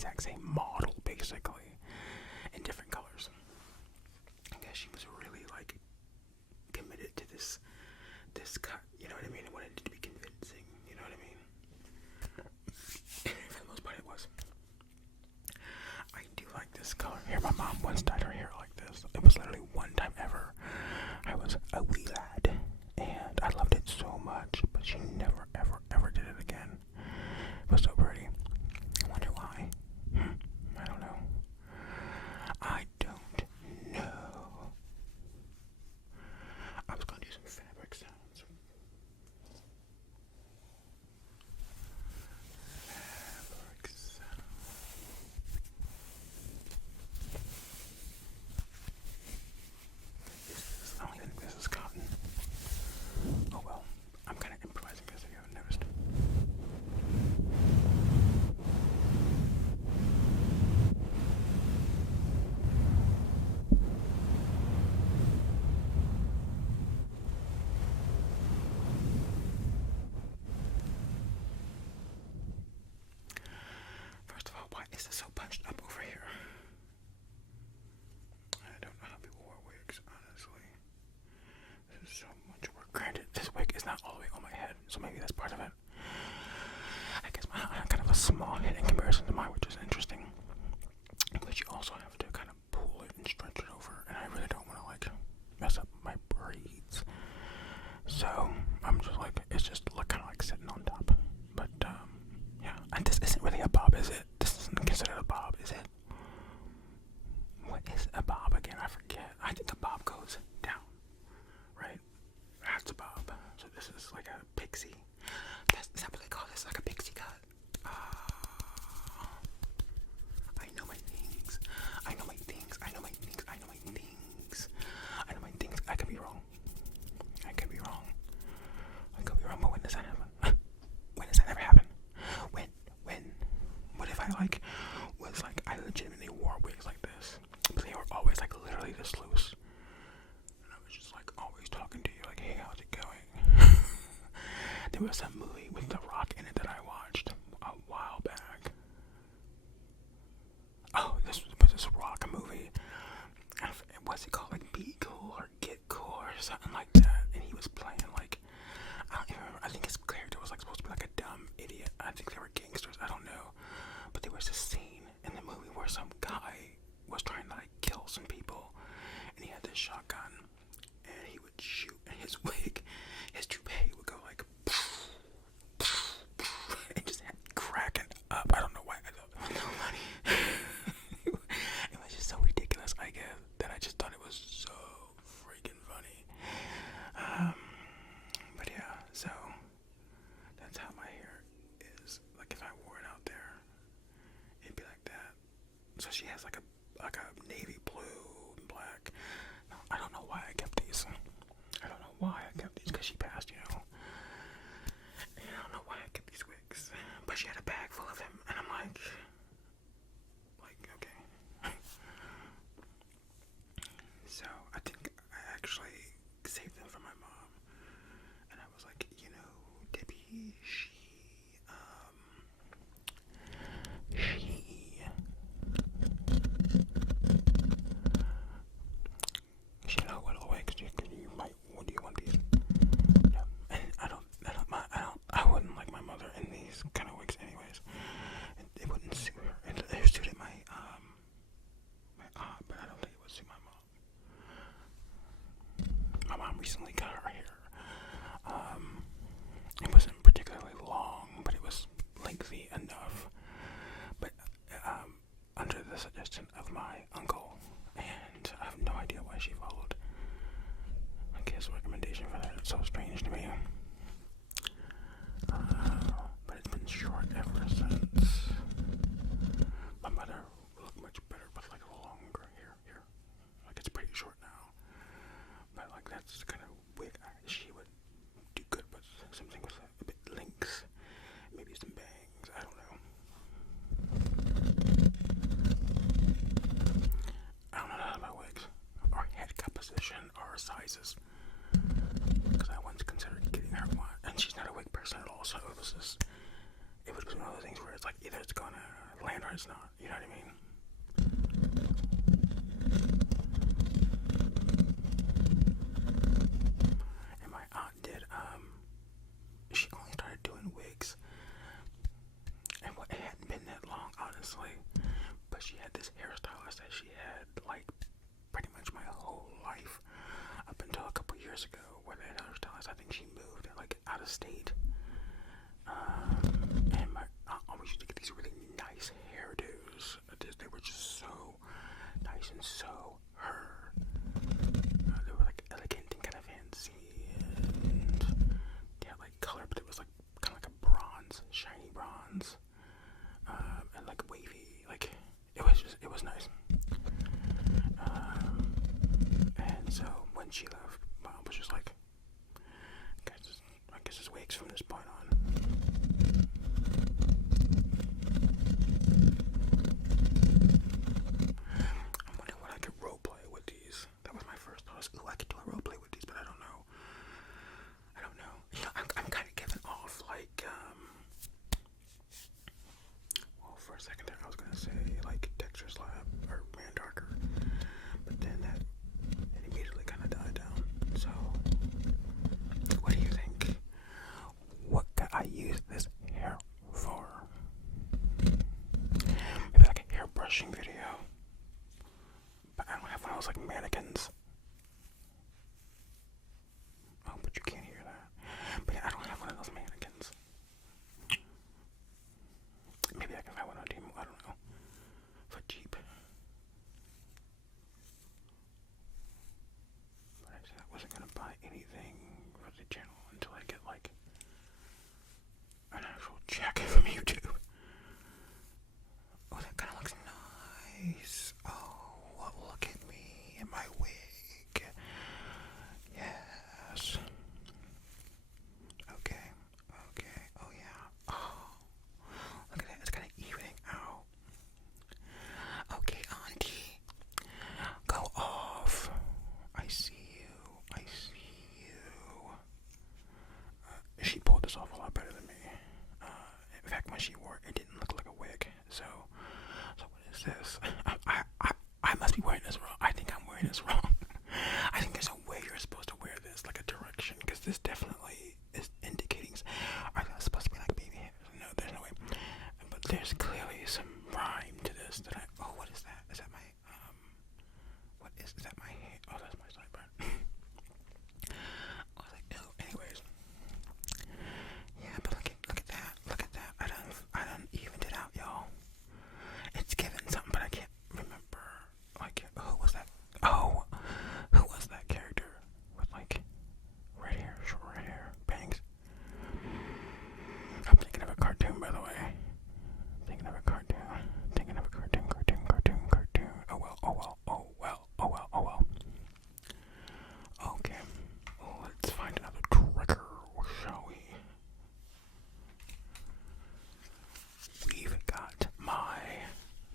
exact same model, basically, in different colors. I guess she was really like committed to this cut. You know what I mean? I wanted it to be convincing. You know what I mean? For the most part, it was. I do like this color here. My mom once dyed her hair like this. It was literally one time ever. I was a wee lad, and I loved it so much, but she never, ever, ever did it again. It was so pretty. I wonder why. I don't know. I don't know. I was gonna do some fabric sounds. Fabric sounds. I don't even think this is cotton. Oh well, I'm kind of improvising because if you haven't noticed. First of all, why is this so punched up over here? I don't know how people wear wigs, honestly. This is so much work. Granted, this wig is not all the way on my head, so maybe that's part of it. I guess I have kind of a small head in comparison to mine, which is interesting. But you also have to kind of pull it and stretch it over, and I really don't want to like mess up my braids. So I'm just like, it's just kind of like sitting on top. But yeah, and this isn't really a bob, is it? This isn't considered a bob, is it? What is a bob again? I forget. I think a bob goes down, right? That's a bob. So this is like a pixie. Is that what they call this? Like a pixie cut? I know my things. I know my things. I know my things. I know my things. I know my things. I could be wrong. I could be wrong. I could be wrong, but when does that happen? When does that ever happen? When? What if I like was like I legitimately wore wigs like this, but they were always like literally this loose, and I was just like always talking to you like, hey, how's it going? There was a movie with The Rock in it that I watched a while back. Oh, this was this Rock movie. What's it called? Like Be Cool or Get Cool or something like that. And he was playing like, I don't even remember. I think his character was like supposed to be like a dumb idiot. I think they were gangsters. I don't know. But there was this scene in the movie where some guy was trying to like kill some people, and he had this shotgun, and he would shoot, and his wig, his toupee would go like, and just cracking up. I don't know why. I don't know. It was just so ridiculous, I guess, that I just thought it was so freaking funny. But yeah, so that's how my hair is. Like if I wore it out there, it'd be like that. So she has like a navy blue and black. No, I don't know why I kept these. I don't know why I kept these because she passed, you know. And I don't know why I kept these wigs, but she had a bag full of them, and I'm like okay. So I think I actually saved them for my mom, and I was like, you know, Debbie, she know what away because you might. What do you want these? Yeah, and I wouldn't like my mother in these kind of wigs, anyways. It wouldn't suit her. It suited my aunt, but I don't think it would suit my mom. My mom recently cut her hair. It wasn't particularly long, but it was lengthy enough. But under the suggestion of my uncle, and I have no idea why she followed his recommendation for that. It's so strange to me. But it's been short ever since. My mother looked much better with like a longer hair here. Like it's pretty short now. But like that's kind of wig she would do good with. Something with a bit links. Maybe some bangs. I don't know. I don't know none about wigs. Or head composition or sizes. Because I once considered getting her one. And she's not a wig person at all. So it was one of those things where it's like either it's gonna land or it's not. You know what I mean? And my aunt did, she only started doing wigs. And it hadn't been that long, honestly. But she had this hairstylist that she had, like, pretty much my whole life. Up until a couple years ago, where that hairstylist, I think she moved, like, out of state. And my aunt always used to get these really nice hairdos. They were just so nice and so her. They were like elegant and kind of fancy, and they had like color, but it was like kind of like a bronze, shiny bronze, and like wavy. Like it was nice. And so when she left, Mom was just like, I guess it's wigs from this point on. I'm wondering what I could roleplay with these. That was my first thought. Ooh, I could do a roleplay with these, but I don't know. You know, I'm kind of giving off like, well, for a second there, I was gonna say like Dexter's Lab or Mandarker, but then it immediately kind of died down. So, what do you think? What could I use this hair for? Maybe like a hair brushing video. But I don't have one of those like mannequins. Oh, but you can't hear that. But yeah, I don't have one of those mannequins. Maybe I can find one on Temu, I don't know. For cheap. But I said I wasn't gonna buy anything for the channel until I get like an actual check from YouTube. Oh, that kind of looks nice. Oh, well, look at me in my wig. Yes. Okay. Oh, yeah. Oh, look at that. It's kind of evening out. Okay, Auntie. Go off. I see you. She pulled this off a lot better than me. In fact, when she wore it, it didn't look like a wig. So what is this? I must be wearing this wrong. I think I'm wearing this wrong. I think there's a way you're supposed to wear this, like a direction, because this definitely is indicating. Are those supposed to be like baby hairs? No, there's no way. But there's clearly some rhyme to this that oh, what is that? Is that my, is that my hair? Oh, that's my sideburn. I was like, ew. Anyways. Yeah, but look at that. I done evened it out, y'all. It's giving something, but I can't remember. Like, who was that? Oh, who was that character with like red hair, short red hair, bangs? I'm thinking of a cartoon, by the way. Thinking of a cartoon. Oh well. Okay, let's find another trigger, shall we? We've got my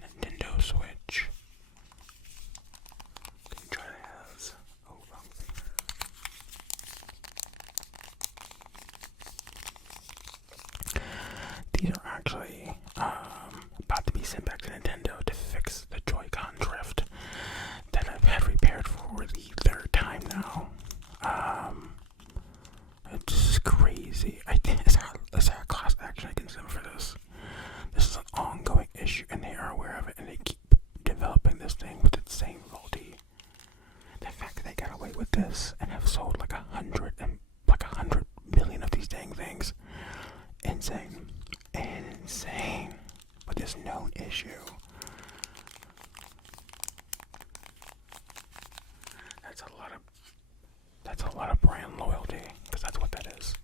Nintendo Switch. Can you try this? Oh, wrong finger. These are actually about to be sent back to Nintendo to fix the Joy-Con drift that I've had repaired for the third time now. It's crazy. I think is there a class action against them for this? This is an ongoing issue, and they are aware of it, and they keep developing this thing with its same faulty. The fact that they got away with this and have sold like 100 million of these dang things, insane, with this known issue. That's a lot of brand loyalty, because that's what that is.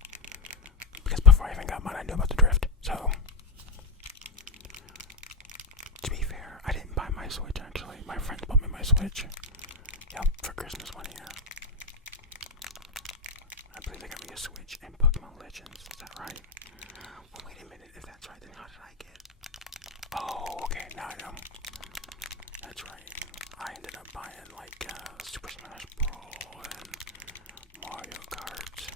Because before I even got mine, I knew about the drift. So, to be fair, I didn't buy my Switch actually. My friends bought me my Switch. Yep, for Christmas one year. I believe they got me a Switch and Pokemon Legends. Is that right? Well, wait a minute. If that's right, then how did I get? Oh, okay. Now I know. That's right. I ended up buying like Super Smash Bros. And Mario Kart.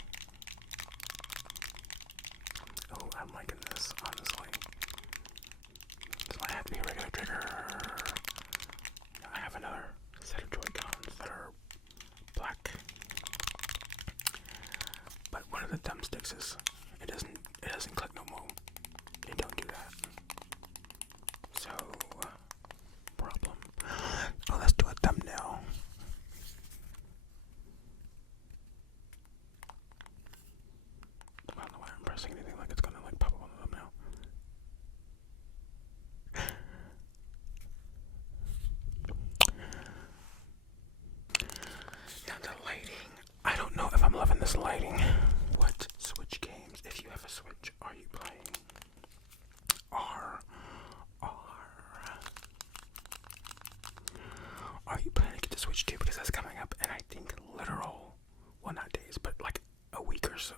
Oh, I'm liking this, honestly. So I had this lighting. What Switch games, if you have a Switch, are you playing? Are you planning to get the Switch 2? Because that's coming up in, I think, literal, well, not days, but like a week or so.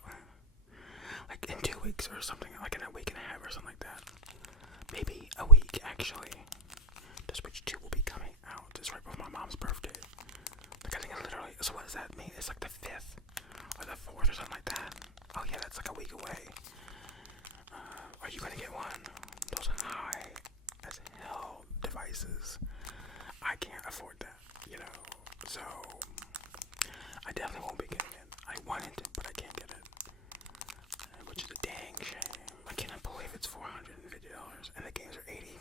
Like in 2 weeks or something, like in a week and a half or something like that. Maybe a week, actually. The Switch 2 will be coming out. It's right before my mom's birthday. Like, I think literally, so what does that mean? It's like the 5th or the 4th or something like that. Oh yeah, that's like a week away. Are you gonna get one? Those high as hell devices. I can't afford that, you know. So I definitely won't be getting it. I wanted it, but I can't get it, which is a dang shame. I cannot believe it's $450 and the games are $80.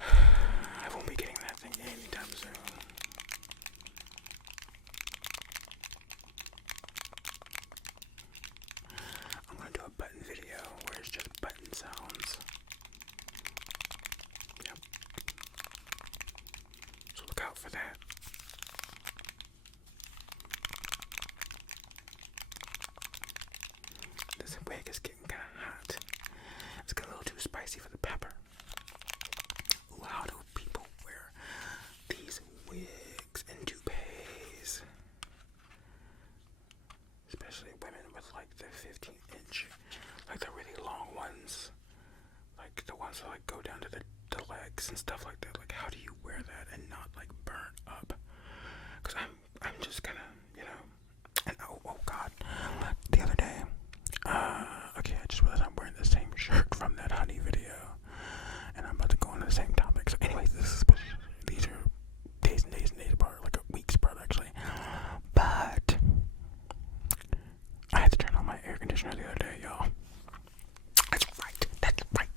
I won't be getting that thing anytime soon. I'm gonna do a button video where it's just button sounds. Yep. So look out for that. This wig is getting kind of hot. It's getting a little too spicy for the pepper. Ooh, how do people wear these wigs and toupees? Especially women with like the 15-inch, like the really long ones, like the ones that like go down to the legs and stuff like that. Like, how do you wear that and not like burn up? Cause I'm just gonna, you know. And oh god, the other day, okay, I just realized I'm wearing the same shirt from that honey video, and I'm about to go into the same topic. So, anyways, these are days and days and days apart, like a week's apart actually. But I had to turn on my air conditioner the other day, y'all. That's right.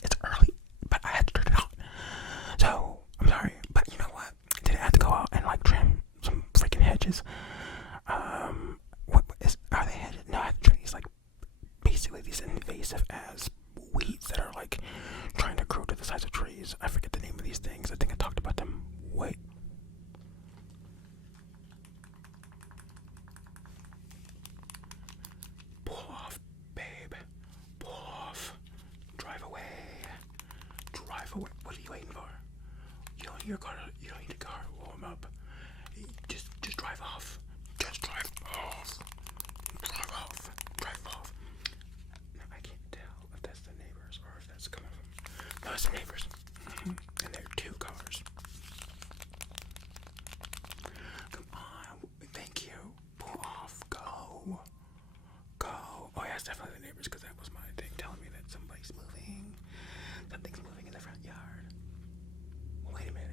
It's early, but I had to turn it on. So I'm sorry, but you know what? Today I had to go out and like trim some freaking hedges. Are they hedges? No, I have to trim these like basically these invasive ass weeds that are like trying to grow to the size of trees. I forget the name of these things. I think I talked about them. Wait. Pull off, babe. Pull off. Drive away. Drive away. What are you waiting for? You don't need your car. You don't need the car to warm up. Just drive off. Just drive off. Drive off. Drive off. Now, I can't tell if that's the neighbors or if that's coming from. No, it's the neighbors. And there are 2 cars. Come on. Thank you. Pull off. Go. Go. Oh, yeah, it's definitely the neighbors because that was my thing telling me that somebody's moving. Something's moving in the front yard. Well, wait a minute.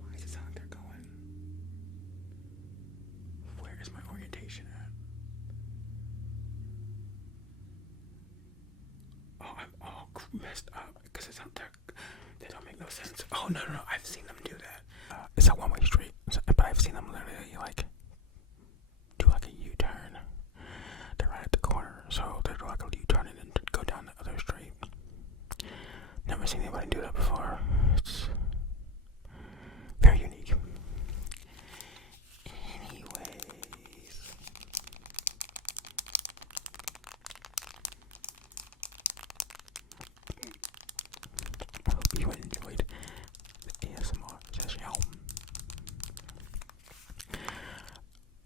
Why does it sound like they're going? Where is my orientation at? Oh, I'm all messed up because it's not there. They don't make no sense. Oh, no. I've seen them do that. It's a one-way street, but I've seen them literally like do like a U-turn. They're right at the corner, so they do like a U-turn and then go down the other street. Never seen anybody do that before. It's very unique. Anyways, I hope you enjoyed the ASMR session.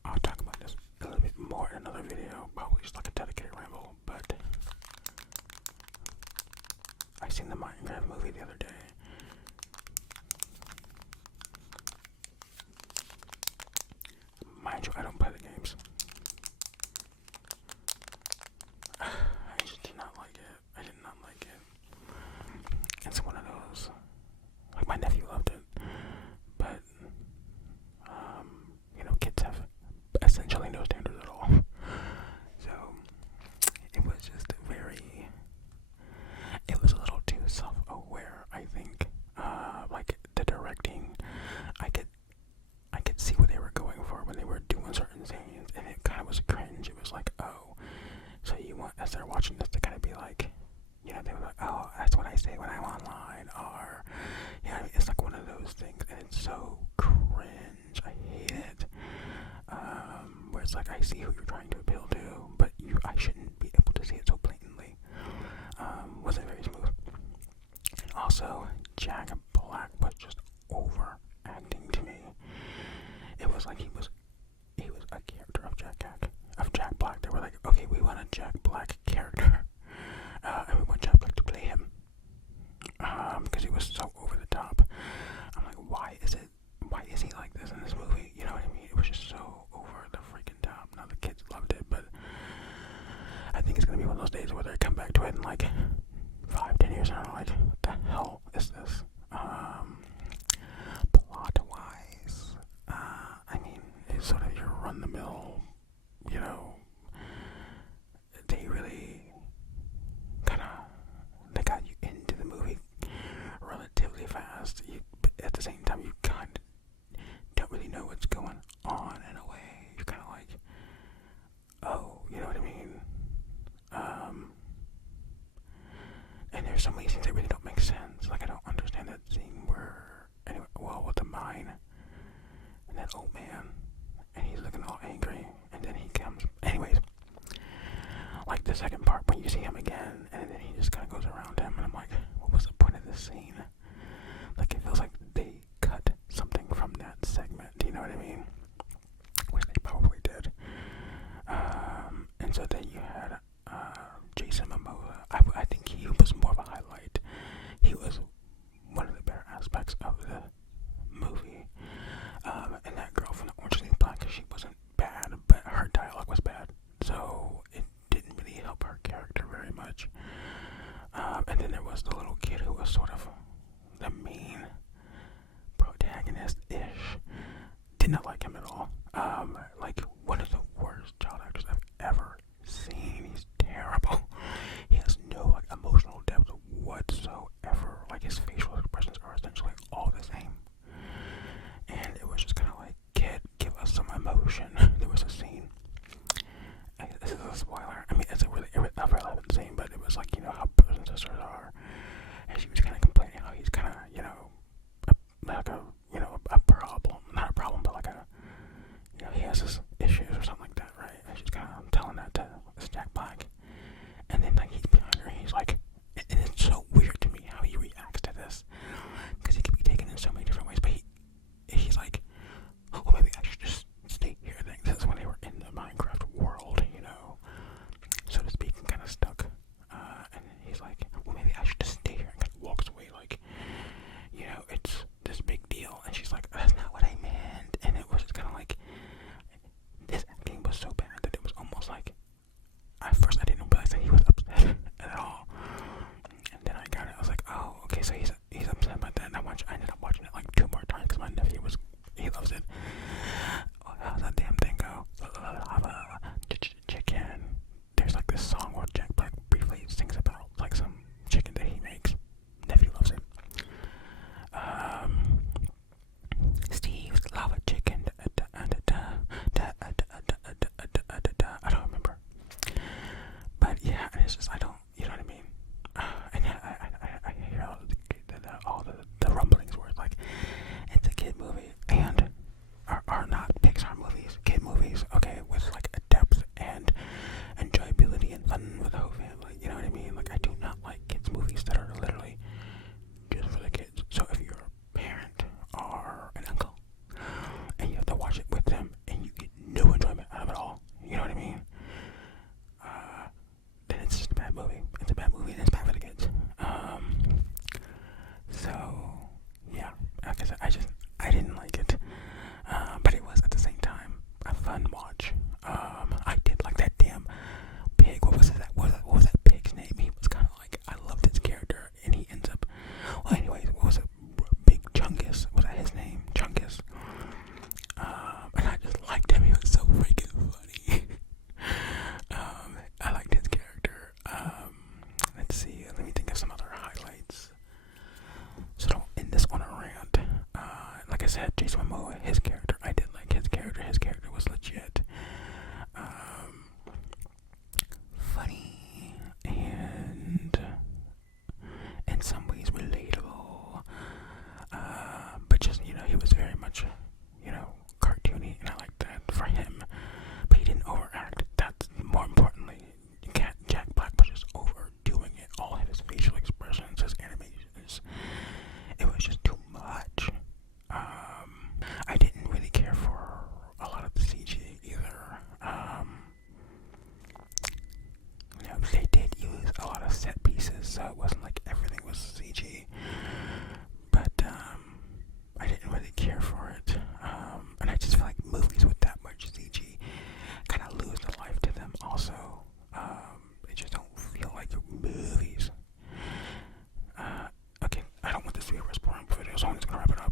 I'll talk about this a little bit more in another video, probably just like a dedicated ramble, but I seen the Minecraft movie the other day. Mind you, I don't play the games. I just did not like it. I did not like it. It's one of those, like my nephew loved it, but you know, kids have essentially no standards at all. So it was just it was a little too self-aware, I Jack Black was just overacting to me. It was like he was a character of Jack Black. They were like, okay, we want a Jack Black character, and we want Jack Black to play him, because he was so over the top. I'm like, why is he like this in this movie? You know what I mean? It was just so over the freaking top. Now the kids loved it, but I think it's gonna be one of those days where they come back to it in like 5-10 years and I'm like, what the hell is this? Plot wise, I mean, it's sort of your run the mill, you know. They really they got you into the movie relatively fast, but at the same time you kind of don't really know what's going on in a way. You're kind of like, oh, you know what I mean? And there's so many things that really don't make sense. Like, I don't understand that scene where, anyway, well, with the mine, and that old man, and he's looking all angry, and then he comes, anyways, like the second part, when you see him again, and then he just kind of goes around him, and I'm like, what was the point of this scene? Like, it feels like they cut something from that segment, you know what I mean? Which they probably did. And so then you had Jason Momoa. I think he was more of a highlight. He was one of the better aspects of the movie. And that girl from the Orange is the New Black, she wasn't bad, but her dialogue was bad. So it didn't really help her character very much. And then there was the little kid who was sort of the main protagonist-ish. Did not like him at all. Like, one of the worst child actors I've ever seen. He's terrible. He has no like emotional depth whatsoever. Like, his facial expressions are essentially all the same. And it was just kind of like, kid, give us some emotion. There was a scene. This is a spoiler. I mean, it's a really irrelevant scene, but it was like, you know how brothers and sisters are. And she was kind of complaining how he's kind of, you know, a problem. Not a problem, but like a, you know, he has his issues or something like that, right? And she's kind of telling that to this Jack Black. And then, like, he's behind her, and he's like, and it's so weird to me how he reacts to this. Because he can be taken in so many different ways, but he's like, oh, well, maybe I should just stay here. I think this is when they were in the Minecraft world, you know, so to speak, and kind of stuck. And he's like, well, maybe I should just stay here, and kind of walks away like, you know, it's this big deal. And she's like, that's not what I meant. And it was just kind of like, this acting was so bad that it was almost like, at first I didn't realize that he was upset at all. And then I got it. I was like, oh, okay, so he's upset about that. And I ended up watching it like 2 more times because my nephew he loves it. Oh, how's that damn thing go? Chicken. There's like this song where Jack Black briefly sings about like some chicken that he makes. Nephew loves it. Steve's lava chicken. I don't remember. But yeah, it's just, I don't, you know what I mean? And yeah, I hear all the rumblings where it's like, it's a kid movie, and are not Pixar movies, kid movies, okay, with like a depth and enjoyability and fun with the whole family, you know what I mean? Like, I do not like kids movies that are literally just for the kids. So if you're a parent or an uncle, and you have to watch it with them, and you get no enjoyment out of it all, you know what I mean? Then it's just a bad movie. It's a bad movie, and it's bad for the kids. So yeah, like I said, I didn't like it, but it was at the same time a fun watch. I did like that damn pig. What was that pig's name? He was kind of like, I loved his character, and he ends up. Well, anyways, what was it? Big Chungus. Was that his name? Chungus. And I just liked him. He was so freaking funny. I liked his character. Let's see. Let me think of some other highlights. So don't end this on a rant. Like I said, Jason Momoa, his character, I did like his character. His character was legit. Funny and in some ways relatable. But just, you know, he was very much, you know, cartoony, and I like that for him. But he didn't overact. That's more importantly. Jack Black was just overdoing it. All of his facial expressions, his animations. It so I'm just gonna wrap it up.